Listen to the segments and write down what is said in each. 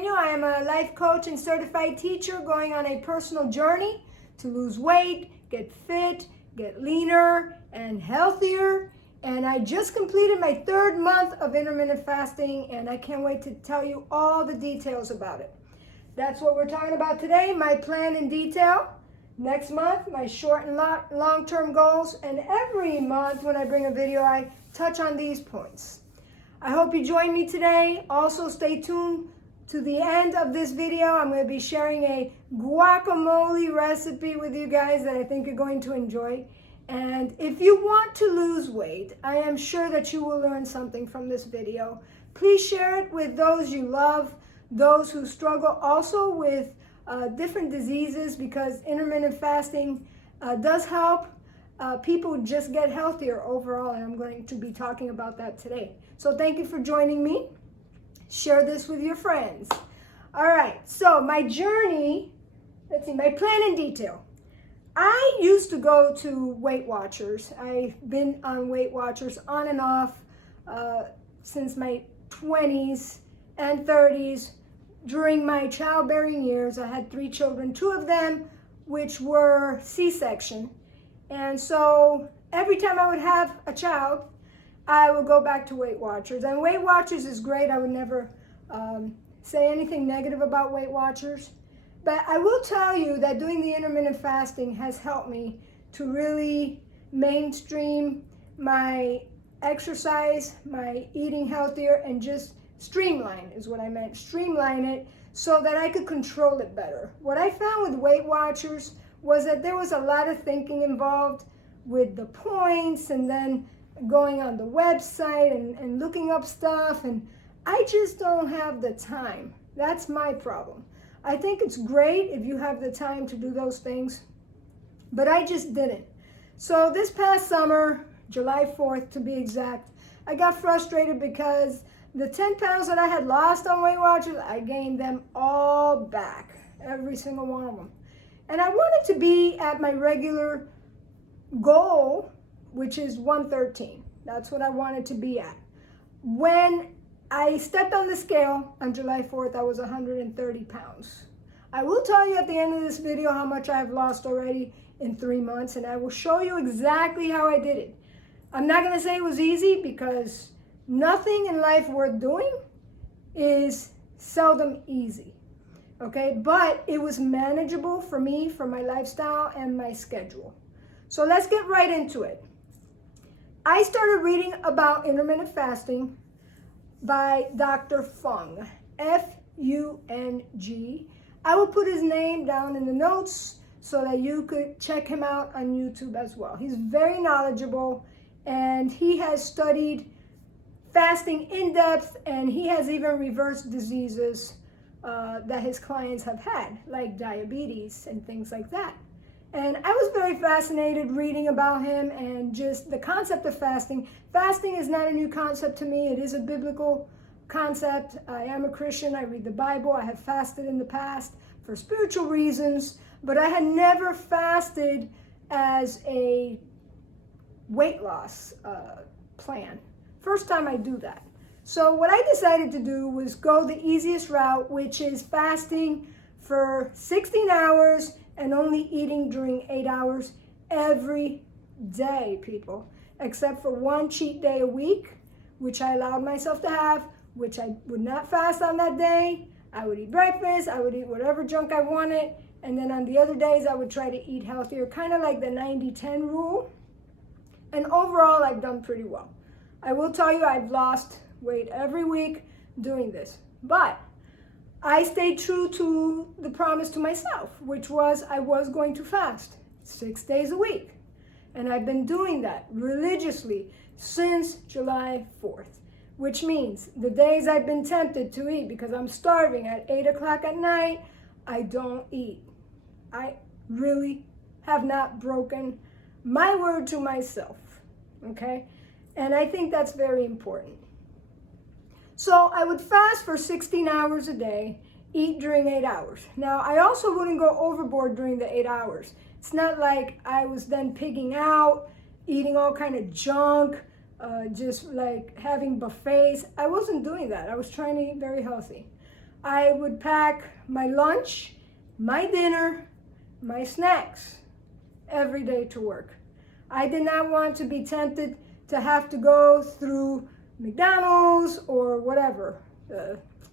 Daniel. I am a life coach and certified teacher going on a personal journey to lose weight, get fit, get leaner and healthier. And I just completed my 3rd month of intermittent fasting, and I can't wait to tell you all the details about it. That's what we're talking about today, my plan in detail. Next month, my short and long-term goals, and every month when I bring a video, I touch on these points. I hope you join me today. Also, stay tuned to the end of this video. I'm going to be sharing a guacamole recipe with you guys that I think you're going to enjoy. And if you want to lose weight, I am sure that you will learn something from this video. Please share it with those you love, those who struggle also with different diseases, because intermittent fasting does help people just get healthier overall, and I'm going to be talking about that today. So thank you for joining me. Share this with your friends. All right, so my journey, let's see, my plan in detail. I used to go to Weight Watchers. I've been on Weight Watchers on and off since my 20s and 30s. During my childbearing years, I had 3 children, 2 of them which were C-section. And so every time I would have a child, I would go back to Weight Watchers. And Weight Watchers is great. I would never say anything negative about Weight Watchers. But I will tell you that doing the intermittent fasting has helped me to really mainstream my exercise, my eating healthier, and just streamline is what I meant. Streamline it so that I could control it better. What I found with Weight Watchers was that there was a lot of thinking involved with the points and then going on the website and looking up stuff, and I just don't have the time. That's my problem. I think it's great if you have the time to do those things, but I just didn't. So this past summer, July 4th to be exact, I got frustrated because the 10 pounds that I had lost on Weight Watchers, I gained them all back, every single one of them. And I wanted to be at my regular goal, which is 113. That's what I wanted to be at. When I stepped on the scale on July 4th, I was 130 pounds. I will tell you at the end of this video how much I have lost already in 3 months, and I will show you exactly how I did it. I'm not going to say it was easy, because nothing in life worth doing is seldom easy, okay? But it was manageable for me, for my lifestyle and my schedule. So let's get right into it. I started reading about intermittent fasting by Dr. Fung, F-U-N-G. I will put his name down in the notes so that you could check him out on YouTube as well. He's very knowledgeable, and he has studied fasting in depth, and he has even reversed diseases that his clients have had, like diabetes and things like that. And I was very fascinated reading about him and just the concept of fasting. Fasting is not a new concept to me. It is a biblical concept. I am a Christian. I read the Bible. I have fasted in the past for spiritual reasons, but I had never fasted as a weight loss plan. First time I do that. So what I decided to do was go the easiest route, which is fasting for 16 hours and only eating during 8 hours every day, people, except for 1 cheat day a week, which I allowed myself to have, which I would not fast on that day. I would eat breakfast, I would eat whatever junk I wanted, and then on the other days I would try to eat healthier, kind of like the 90-10 rule. And overall, I've done pretty well. I will tell you, I've lost weight every week doing this, but I stayed true to the promise to myself, which was I was going to fast 6 days a week. And I've been doing that religiously since July 4th, which means the days I've been tempted to eat because I'm starving at 8 o'clock at night, I don't eat. I really have not broken my word to myself, okay? And I think that's very important. So I would fast for 16 hours a day, eat during 8 hours. Now, I also wouldn't go overboard during the 8 hours. It's not like I was then pigging out, eating all kind of junk, just like having buffets. I wasn't doing that. I was trying to eat very healthy. I would pack my lunch, my dinner, my snacks every day to work. I did not want to be tempted to have to go through McDonald's or whatever,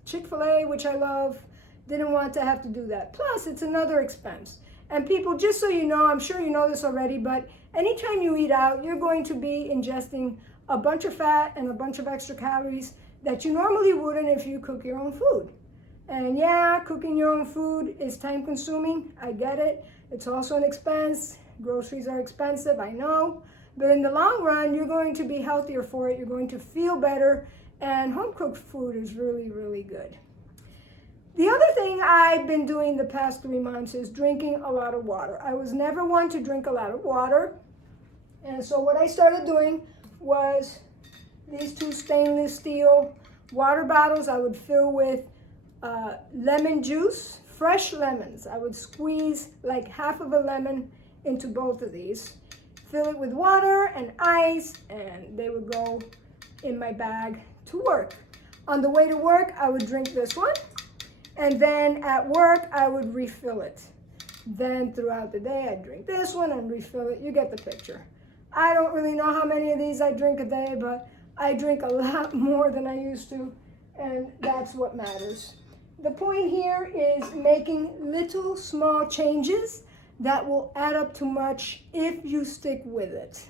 Chick-fil-A, which I love. Didn't want to have to do that. Plus, it's another expense. And people, just so you know, I'm sure you know this already, but anytime you eat out, you're going to be ingesting a bunch of fat and a bunch of extra calories that you normally wouldn't if you cook your own food. And yeah, cooking your own food is time consuming. I get it. It's also an expense. Groceries are expensive, I know. But in the long run, you're going to be healthier for it. You're going to feel better. And home cooked food is really, really good. The other thing I've been doing the past 3 months is drinking a lot of water. I was never one to drink a lot of water. And so what I started doing was these 2 stainless steel water bottles I would fill with lemon juice, fresh lemons. I would squeeze like half of a lemon into both of these, fill it with water and ice, and they would go in my bag to work. On the way to work, I would drink this one, and then at work, I would refill it. Then throughout the day, I'd drink this one and refill it. You get the picture. I don't really know how many of these I drink a day, but I drink a lot more than I used to, and that's what matters. The point here is making little small changes that will add up to much if you stick with it,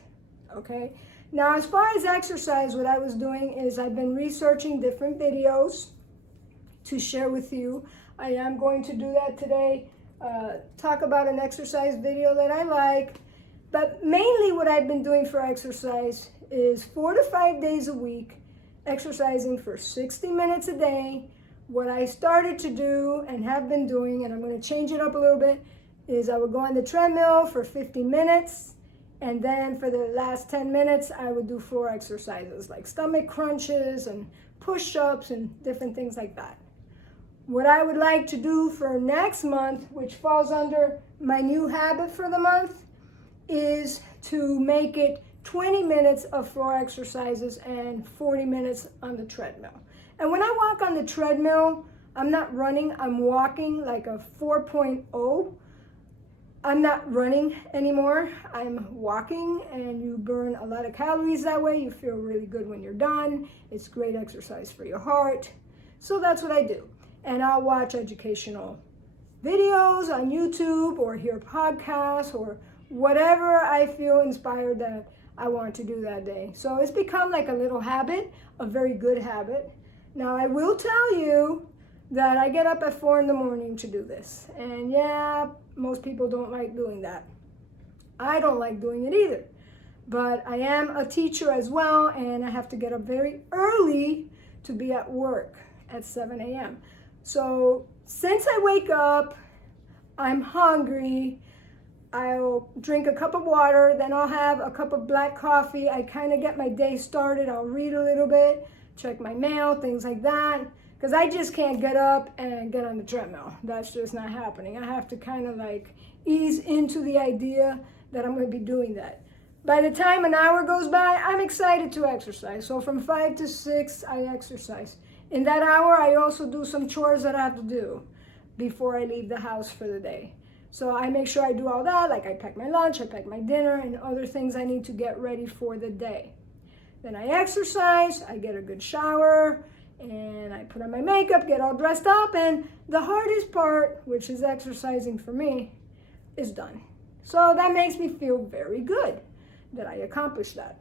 okay? Now, as far as exercise, what I was doing is I've been researching different videos to share with you. I am going to do that today, talk about an exercise video that I like, but mainly what I've been doing for exercise is 4 to 5 days a week, exercising for 60 minutes a day. What I started to do and have been doing, and I'm going to change it up a little bit, is I would go on the treadmill for 50 minutes, and then for the last 10 minutes, I would do floor exercises like stomach crunches and push-ups and different things like that. What I would like to do for next month, which falls under my new habit for the month, is to make it 20 minutes of floor exercises and 40 minutes on the treadmill. And when I walk on the treadmill, I'm not running, I'm walking like a 4.0. I'm not running anymore. I'm walking, and you burn a lot of calories that way. You feel really good when you're done. It's great exercise for your heart. So that's what I do. And I'll watch educational videos on YouTube or hear podcasts or whatever I feel inspired that I want to do that day. So it's become like a little habit, a very good habit. Now, I will tell you that I get up at 4 in the morning to do this. And yeah, most people don't like doing that. I don't like doing it either. But I am a teacher as well, and I have to get up very early to be at work at 7 a.m. So since I wake up, I'm hungry, I'll drink a cup of water, then I'll have a cup of black coffee. I kind of get my day started. I'll read a little bit, check my mail, things like that. Because I just can't get up and get on the treadmill. That's just not happening. I have to kind of like ease into the idea that I'm going to be doing that. By the time an hour goes by, I'm excited to exercise. So from 5 to 6, I exercise. In that hour, I also do some chores that I have to do before I leave the house for the day. So I make sure I do all that, like I pack my lunch, I pack my dinner, and other things I need to get ready for the day. Then I exercise, I get a good shower, and I put on my makeup, get all dressed up, and the hardest part, which is exercising for me, is done. So that makes me feel very good that I accomplished that.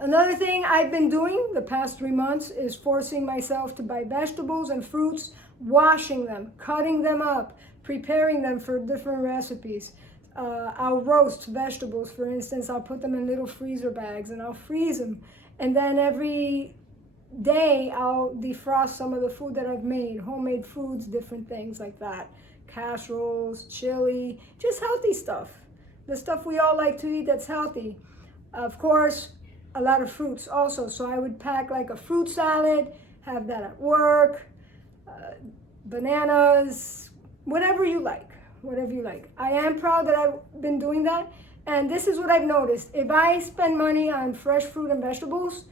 Another thing I've been doing the past 3 months is forcing myself to buy vegetables and fruits, washing them, cutting them up, preparing them for different recipes. I'll roast vegetables, for instance. I'll put them in little freezer bags and I'll freeze them. And then every day I'll defrost some of the food that I've made, homemade foods, different things like that. Casseroles, chili, just healthy stuff. The stuff we all like to eat that's healthy. Of course, a lot of fruits also. So I would pack like a fruit salad, have that at work, bananas, whatever you like, whatever you like. I am proud that I've been doing that. And this is what I've noticed. If I spend money on fresh fruit and vegetables,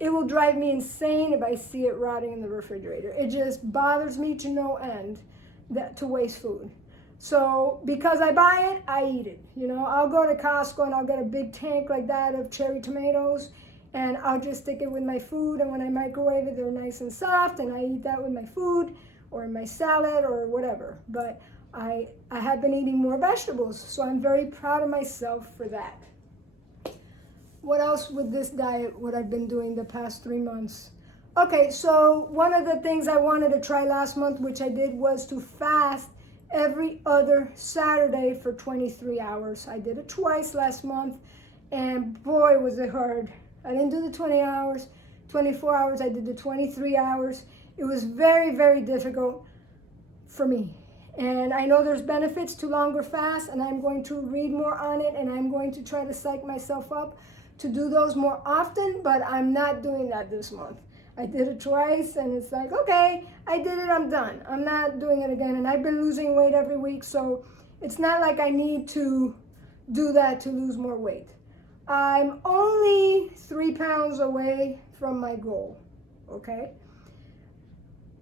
It will drive me insane if I see it rotting in the refrigerator. It just bothers me to no end to waste food. So because I buy it, I eat it. You know, I'll go to Costco and I'll get a big tank like that of cherry tomatoes, and I'll just stick it with my food, and when I microwave it, they're nice and soft, and I eat that with my food or in my salad or whatever. But I have been eating more vegetables, so I'm very proud of myself for that. What else with this diet, what I've been doing the past 3 months? Okay, so one of the things I wanted to try last month, which I did, was to fast every other Saturday for 23 hours. I did it twice last month, and boy, was it hard. I didn't do the 20 hours, 24 hours, I did the 23 hours. It was very, very difficult for me. And I know there's benefits to longer fasts, and I'm going to read more on it, and I'm going to try to psych myself up to do those more often, but I'm not doing that this month. I did it twice, and it's like, okay, I did it, I'm done. I'm not doing it again, and I've been losing weight every week, so it's not like I need to do that to lose more weight. I'm only 3 pounds away from my goal, okay?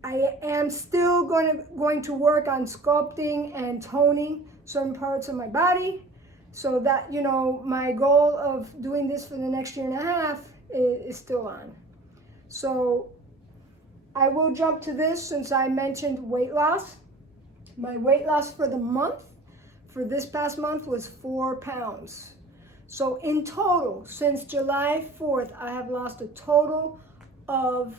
I am still going to work on sculpting and toning certain parts of my body, so that, you know, my goal of doing this for the next year and a half is still on. So I will jump to this since I mentioned weight loss. My weight loss for the month, for this past month, was 4 pounds. So in total, since July 4th, I have lost a total of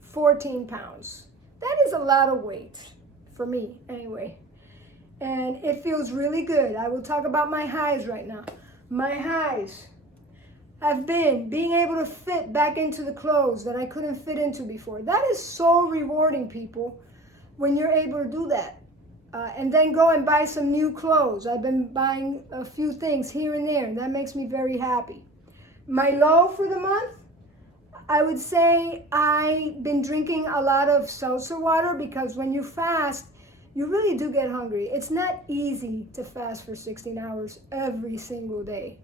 14 pounds. That is a lot of weight for me anyway. And it feels really good. I will talk about my highs right now. My highs have been being able to fit back into the clothes that I couldn't fit into before. That is so rewarding, people, when you're able to do that. And then go and buy some new clothes. I've been buying a few things here and there, and that makes me very happy. My low for the month, I would say I've been drinking a lot of seltzer water, because when you fast, you really do get hungry. It's not easy to fast for 16 hours every single day.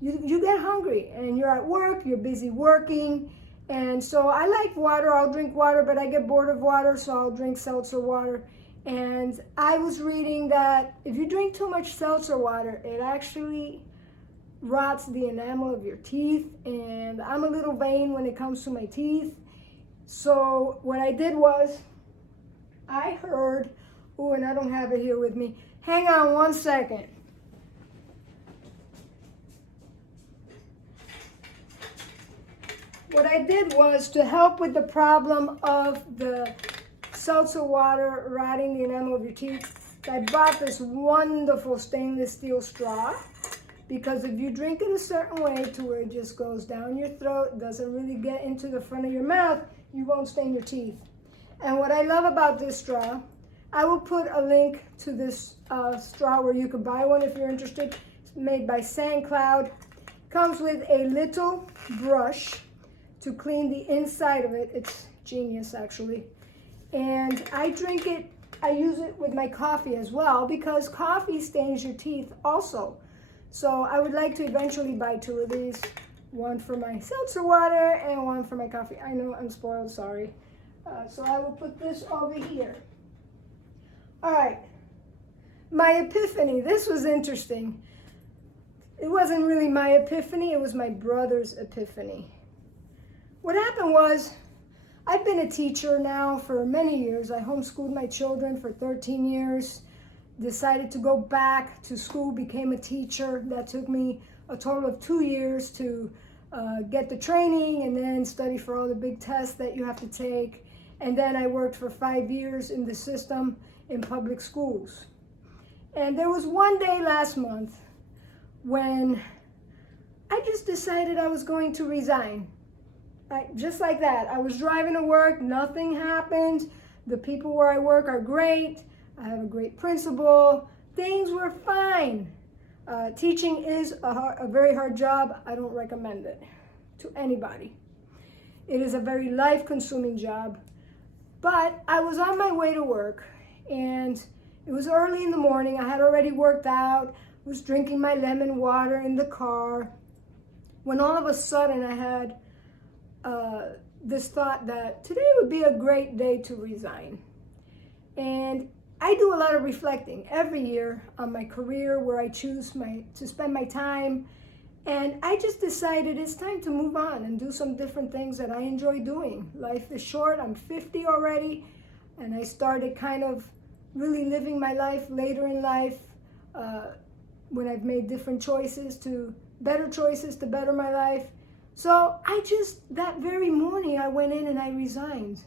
You get hungry, and you're at work, you're busy working, and so I like water. I'll drink water, but I get bored of water, so I'll drink seltzer water. And I was reading that if you drink too much seltzer water, it actually rots the enamel of your teeth, and I'm a little vain when it comes to my teeth. So what I did was, I heard, oh, and I don't have it here with me. Hang on one second. What I did was, to help with the problem of the seltzer water rotting the enamel of your teeth, I bought this wonderful stainless steel straw, because if you drink it a certain way to where it just goes down your throat, doesn't really get into the front of your mouth, you won't stain your teeth. And what I love about this straw, I will put a link to this straw where you can buy one if you're interested. It's made by SandCloud. Comes with a little brush to clean the inside of it. It's genius, actually. And I drink it, I use it with my coffee as well, because coffee stains your teeth also. So I would like to eventually buy 2 of these, one for my seltzer water and one for my coffee. I know I'm spoiled, sorry. So I will put this over here. All right, my epiphany. This was interesting. It wasn't really my epiphany, it was my brother's epiphany. What happened was, I've been a teacher now for many years. I homeschooled my children for 13 years. Decided to go back to school, became a teacher. That took me a total of 2 years to get the training and then study for all the big tests that you have to take. And then I worked for 5 years in the system in public schools. And there was one day last month when I just decided I was going to resign. Just like that. I was driving to work, nothing happened. The people where I work are great. I have a great principal. Things were fine. Teaching is a very hard job. I don't recommend it to anybody. It is a very life-consuming job. But I was on my way to work, and it was early in the morning. I had already worked out, was drinking my lemon water in the car, when all of a sudden I had this thought that today would be a great day to resign. And I do a lot of reflecting every year on my career, where I choose to spend my time. And I just decided it's time to move on and do some different things that I enjoy doing. Life is short. I'm 50 already, and I started kind of really living my life later in life when I've made different better choices to better my life. So that very morning, I went in and I resigned.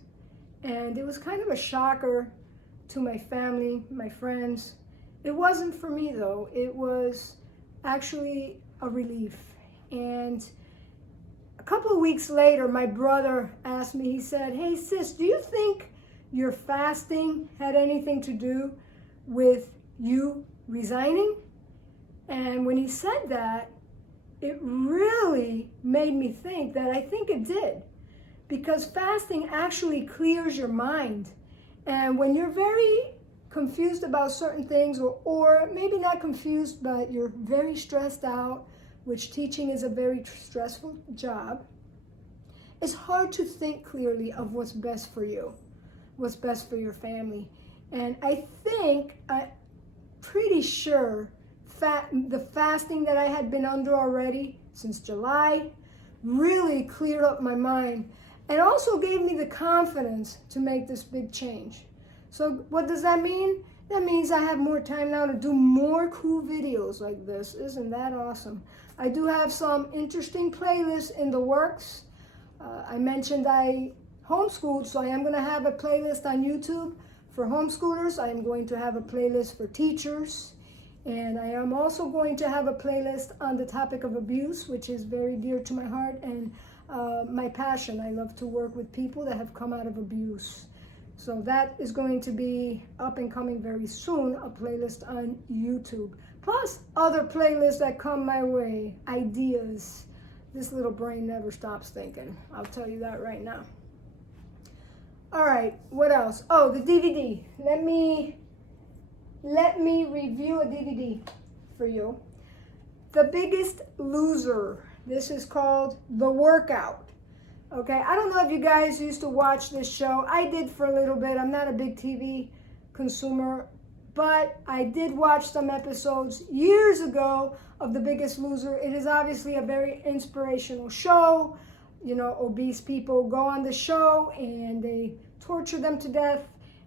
And it was kind of a shocker to my family, my friends. It wasn't for me though. It was actually a relief. And a couple of weeks later, my brother asked me, he said, "Hey sis, do you think your fasting had anything to do with you resigning?" And when he said that, it really made me think that I think it did. Because fasting actually clears your mind. And when you're very confused about certain things, or maybe not confused, but you're very stressed out, which teaching is a very stressful job, it's hard to think clearly of what's best for you, what's best for your family. And I'm pretty sure the fasting that I had been under already since July really cleared up my mind and also gave me the confidence to make this big change. So what does that mean? That means I have more time now to do more cool videos like this. Isn't that awesome? I do have some interesting playlists in the works. I mentioned I homeschooled, so I am going to have a playlist on YouTube for homeschoolers. I am going to have a playlist for teachers. And I am also going to have a playlist on the topic of abuse, which is very dear to my heart and my passion. I love to work with people that have come out of abuse. So that is going to be up and coming very soon, a playlist on YouTube. Plus other playlists that come my way, ideas. This little brain never stops thinking. I'll tell you that right now. All right, what else? Oh, the DVD. Let me review a DVD for you. The Biggest Loser. This is called The Workout. Okay, I don't know if you guys used to watch this show. I did for a little bit. I'm not a big TV consumer, but I did watch some episodes years ago of The Biggest Loser. It is obviously a very inspirational show. You know, obese people go on the show and they torture them to death,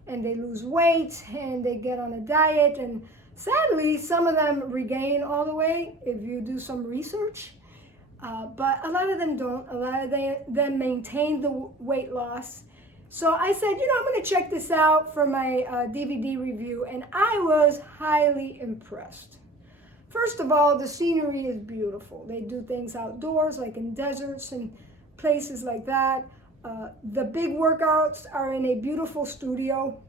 and they lose weight, and they get on a diet, and sadly, some of them regain all the weight if you do some research, but a lot of them don't. A lot of them maintain the weight loss. So I said, you know, I'm going to check this out for my DVD review, and I was highly impressed. First of all, the scenery is beautiful. They do things outdoors, like in deserts and places like that. The big workouts are in a beautiful studio.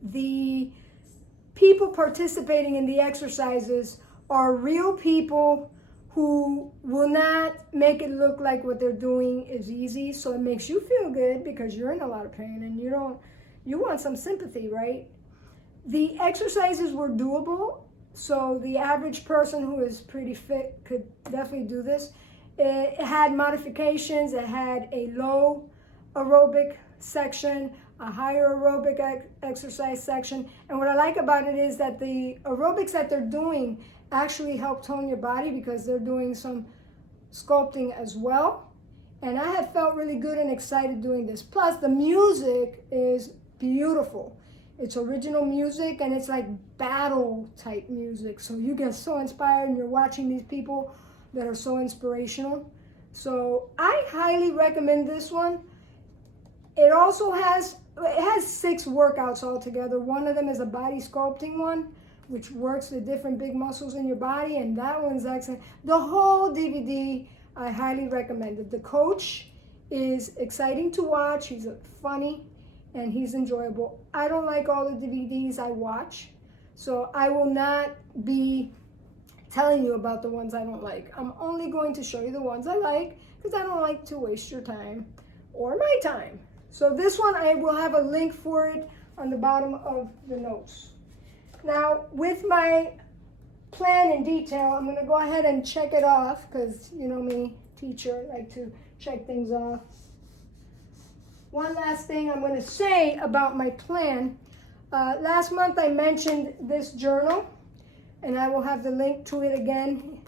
The people participating in the exercises are real people who will not make it look like what they're doing is easy. So it makes you feel good because you're in a lot of pain and you want some sympathy, right? The exercises were doable. So the average person who is pretty fit could definitely do this. It had modifications. It had a low aerobic section, a higher aerobic exercise section. And what I like about it is that the aerobics that they're doing actually help tone your body because they're doing some sculpting as well. And I have felt really good and excited doing this. Plus, the music is beautiful. It's original music and it's like battle type music. So you get so inspired and you're watching these people that are so inspirational. So I highly recommend this one. It also has 6 workouts altogether. One of them is a body sculpting one, which works the different big muscles in your body, and that one's excellent. The whole DVD, I highly recommend it. The coach is exciting to watch. He's funny and he's enjoyable. I don't like all the DVDs I watch, so I will not be telling you about the ones I don't like. I'm only going to show you the ones I like because I don't like to waste your time or my time. So this one, I will have a link for it on the bottom of the notes. Now, with my plan in detail. I'm going to go ahead and check it off because, you know me, teacher, I like to check things off. One last thing I'm going to say about my plan. Last month I mentioned this journal, and I will have the link to it again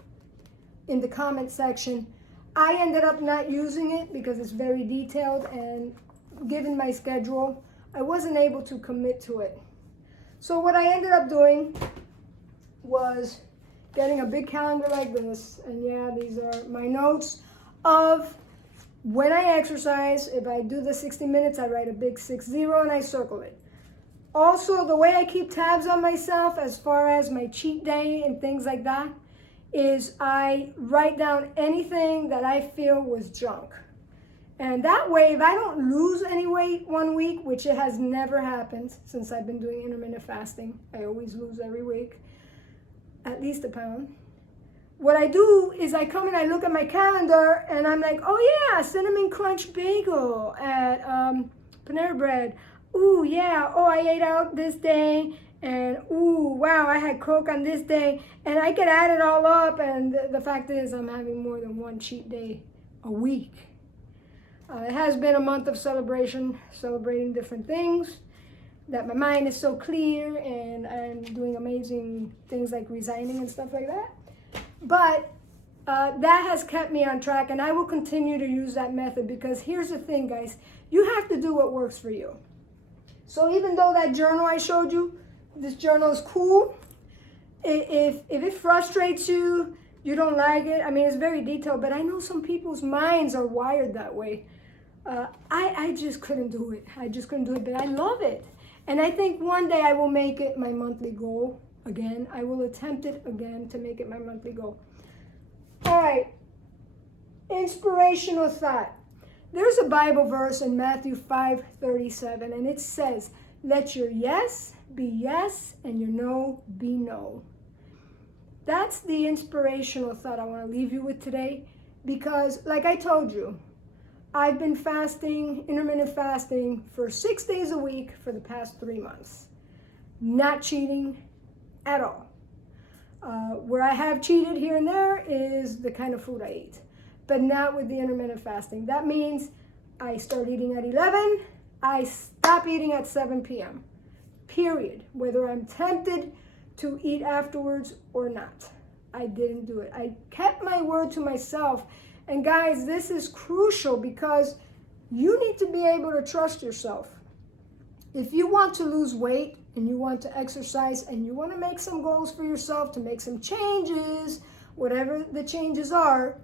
in the comment section. I ended up not using it because it's very detailed, and given my schedule, I wasn't able to commit to it. So what I ended up doing was getting a big calendar like this, and yeah, these are my notes of when I exercise. If I do the 60 minutes, I write a big 60 and I circle it. Also, the way I keep tabs on myself as far as my cheat day and things like that is I write down anything that I feel was junk. And that way, if I don't lose any weight one week, which it has never happened since I've been doing intermittent fasting, I always lose every week, at least a pound. What I do is I come and I look at my calendar and I'm like, oh yeah, cinnamon crunch bagel at Panera Bread. Ooh, yeah, oh, I ate out this day. And ooh, wow, I had Coke on this day. And I can add it all up. And the fact is I'm having more than one cheat day a week. It has been a month of celebration, celebrating different things. That my mind is so clear and I'm doing amazing things like resigning and stuff like that. But that has kept me on track, and I will continue to use that method because here's the thing, guys. You have to do what works for you. So even though that journal I showed you, this journal is cool, if it frustrates you, you don't like it, I mean, it's very detailed, but I know some people's minds are wired that way. I just couldn't do it. I just couldn't do it, but I love it. And I think one day I will make it my monthly goal again. I will attempt it again to make it my monthly goal. All right, inspirational thought. There's a Bible verse in Matthew 5:37, and it says, let your yes be yes and your no be no. That's the inspirational thought I want to leave you with today because, like I told you, I've been fasting, intermittent fasting, for 6 days a week for the past 3 months. Not cheating at all. Where I have cheated here and there is the kind of food I eat, but not with the intermittent fasting. That means I start eating at 11, I stop eating at 7 p.m., period. Whether I'm tempted to eat afterwards or not. I didn't do it. I kept my word to myself. And guys, this is crucial because you need to be able to trust yourself. If you want to lose weight and you want to exercise and you want to make some goals for yourself, to make some changes, whatever the changes are,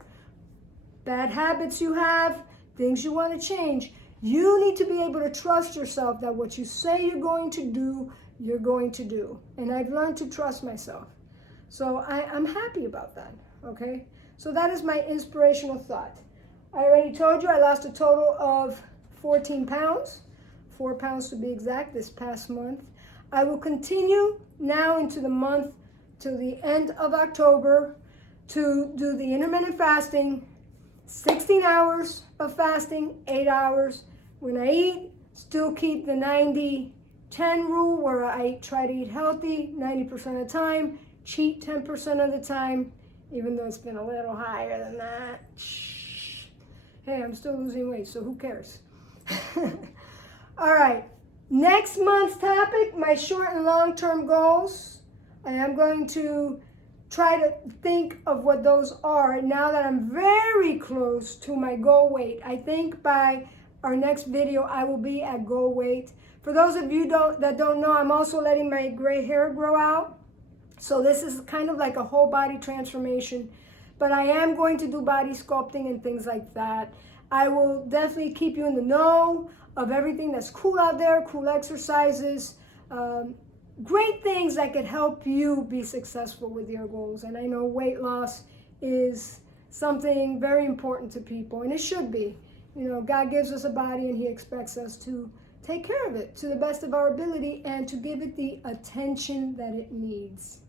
bad habits you have, things you want to change, you need to be able to trust yourself that what you say you're going to do, you're going to do. And I've learned to trust myself. So I'm happy about that, okay? So that is my inspirational thought. I already told you I lost a total of 14 pounds, 4 pounds to be exact, this past month. I will continue now into the month to the end of October to do the intermittent fasting, 16 hours of fasting, 8 hours. When I eat, still keep the 90-10 rule where I try to eat healthy 90% of the time, cheat 10% of the time, even though it's been a little higher than that. Hey, I'm still losing weight, so who cares? All right, next month's topic, my short and long-term goals. I am going to try to think of what those are now that I'm very close to my goal weight. I think by our next video, I will be at goal weight. For those of you that don't know, I'm also letting my gray hair grow out. So this is kind of like a whole body transformation, but I am going to do body sculpting and things like that. I will definitely keep you in the know of everything that's cool out there, cool exercises, great things that could help you be successful with your goals. And I know weight loss is something very important to people, and it should be. You know, God gives us a body and He expects us to take care of it to the best of our ability and to give it the attention that it needs.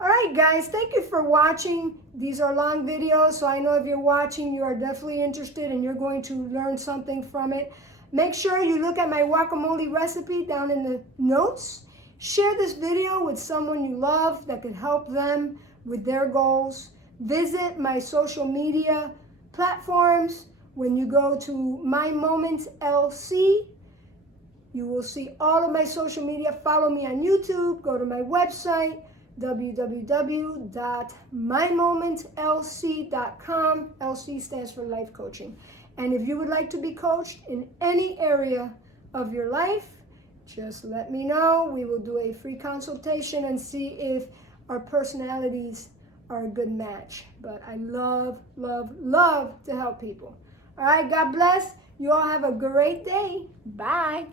All right, guys, thank you for watching. These are long videos, so I know if you're watching, you are definitely interested and you're going to learn something from it. Make sure you look at my guacamole recipe down in the notes. Share this video with someone you love that could help them with their goals. Visit my social media platforms. When you go to mymoment LC, you will see all of my social media. Follow me on YouTube. Go to my website, www.mymomentlc.com. LC stands for life coaching. And if you would like to be coached in any area of your life, just let me know. We will do a free consultation and see if our personalities are a good match. But I love, love, love to help people. All right, God bless. You all have a great day. Bye.